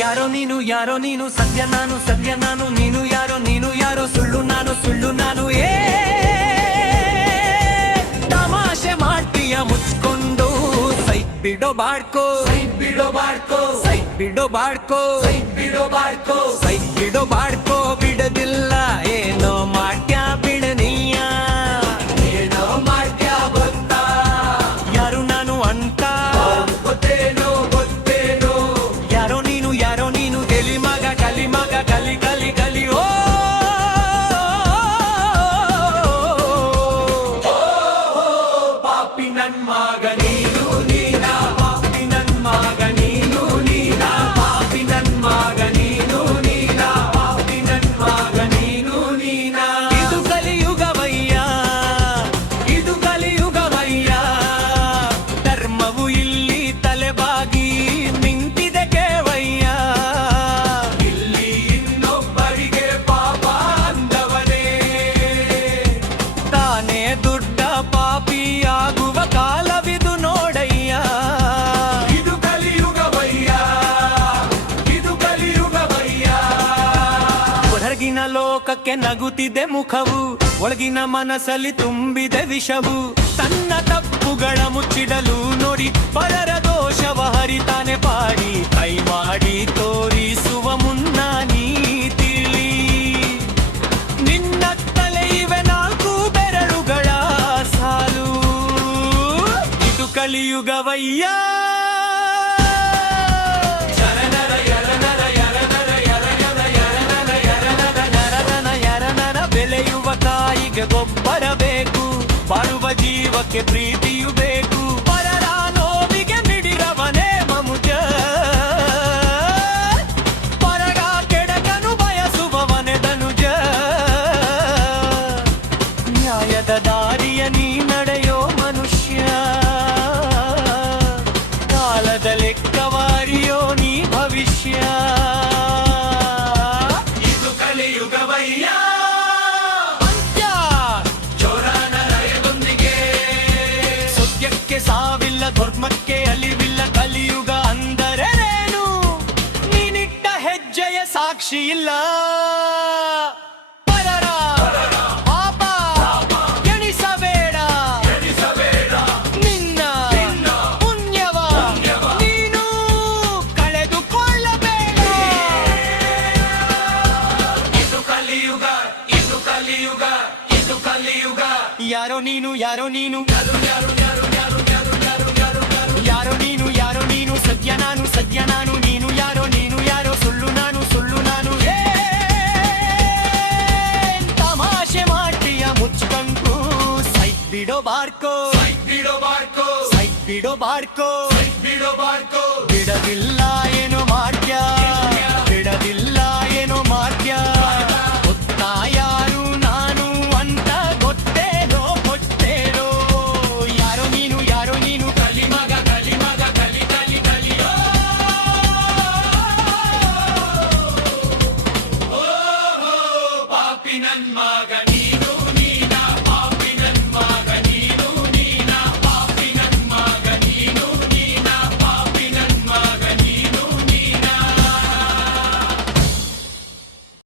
ಯಾರೋ ನೀನು ಸತ್ಯ ನಾನು ನೀನು ಯಾರೋ ಸುಳ್ಳು ನಾನು ತಮಾಷೆ ಮಾಡ್ತೀಯ ಮುಚ್ಕೊಂಡು ಸೈಟ್ ಬಿಡೋ ಬಾಡ್ಕೋ ಬಿಡದಿಲ್ಲ ಏನೋ ಮಾಡ್ಯ ಬಿಡನೀಯ ಯಾರು ನಾನು ಅಂತ ಗೊತ್ತೇನೋ ಯಾರೋ ನೀನು ಕಲಿ ಮಗ ಕಲಿ ಓ ಪಾಪಿ ನನ್ ಮಗ ನೀನು ನೀನಾ ಪಾಪಿ ನನ್ ಮಗ ನೀನು ನೀನಾ ಪಾಪಿ ನನ್ ಮಗ ನೀನು ನೀನಾ ಪಾಪಿ ನನ್ ಮಗ ನೀನು ನೀನಾ ಇದು ಕಲಿಯುಗವಯ್ಯ ಧರ್ಮವು ಇಲ್ಲಿ ತಲೆಬಾಗಿ ನಿಂತಿದೆ ಕೇವಯ್ಯ ಇಲ್ಲಿ ಇನ್ನೊಬ್ಬರಿಗೆ ಪಾಪ ಅಂದವನೇ ತಾನೇ ದೊಡ್ಡ ಪಾಪಿಯಾಗುವ ಕಾಲವಿದು ನೋಡಯ್ಯ ಇದು ಕಲಿಯುಗವಯ್ಯ ಹೊರಗಿನ ಲೋಕಕ್ಕೆ ನಗುತ್ತಿದೆ ಮುಖವು ಒಳಗಿನ ಮನಸ್ಸಲ್ಲಿ ತುಂಬಿದೆ ವಿಷವು ತನ್ನ ತಪ್ಪುಗಳ ಮುಚ್ಚಿಡಲು ನೋಡಿ ಪರರ ದೋಷವ ಹರಿತಾನೆ ಪಾಡಿ ಕೈ ಮಾಡಿ ತೋರಿಸುವ ಮುನ್ನ ನೀ ತಿಳಿ ನಿನ್ನ ತಲೆ ಇವೆ 4 ಬೆರಳುಗಳ ಸಾಲು ಇದು ಕಲಿಯುಗವಯ್ಯ ಬೆಳೆಯುವ ಕಾಯಿಗೆ ಗೊಬ್ಬರ ಬೇಕು ಬಾಳುವ ಜೀವಕ್ಕೆ ಪ್ರೀತಿಯು ಬೇಕು ಪರರ ನೋವಿಗೆ ಮಿಡಿರವನೇ ಮಮುಜ ಪರರ ಕೆಡಕನು ಬಯಸುವವನೆ ಧನುಜ ನ್ಯಾಯದ ದಾರಿಯ ನೀ ನಡೆಯೋ ಮನುಷ್ಯ ಕಾಲದ ಲೆಕ್ಕವಾರಿಯೋ ನೀ ಭವಿಷ್ಯ ಇದು ಕಲಿಯುಗವಯ್ಯ ಸಾವಿಲ್ಲ ಧರ್ಮಕ್ಕೆ ಅಲಿವಿಲ್ಲ ಕಲಿಯುಗ ಅಂದರೇನು ನೀನಿಟ್ಟ ಹೆಜ್ಜೆಯ ಸಾಕ್ಷಿ ಇಲ್ಲ ಪರರ ಪಾಪ ಎಣಿಸಬೇಡ ನಿನ್ನ ಪುಣ್ಯವ ನೀನು ಕಳೆದುಕೊಳ್ಳಬೇಡ ಇದು ಕಲಿಯುಗ ಯಾರೋ ನೀನು ಯಾರೋ ನೀನು ಸತ್ಯ ನಾನು ನೀನು ಯಾರೋ ಸುಳ್ಳು ನಾನು ತಮಾಷೆ ಮಾಡ್ತೀಯ ಮುಚ್ಕೊಂಡು ಸೈಟ್ ಬಿಡೋ ಬಾಡ್ಕೋ ಬಿಡದಿಲ್ಲ ಏನೋ ಮಾಡ್ಯ ಗೊತ್ತಾ ಯಾರು ನಾನು ಅಂತ ಗೊತ್ತೇನೋ ಯಾರೋ ನೀನು ಕಲಿ ಮಗ ಕಲಿಯೋ ಪಾಪಿ ನನ್ ಮಗ ನೀನು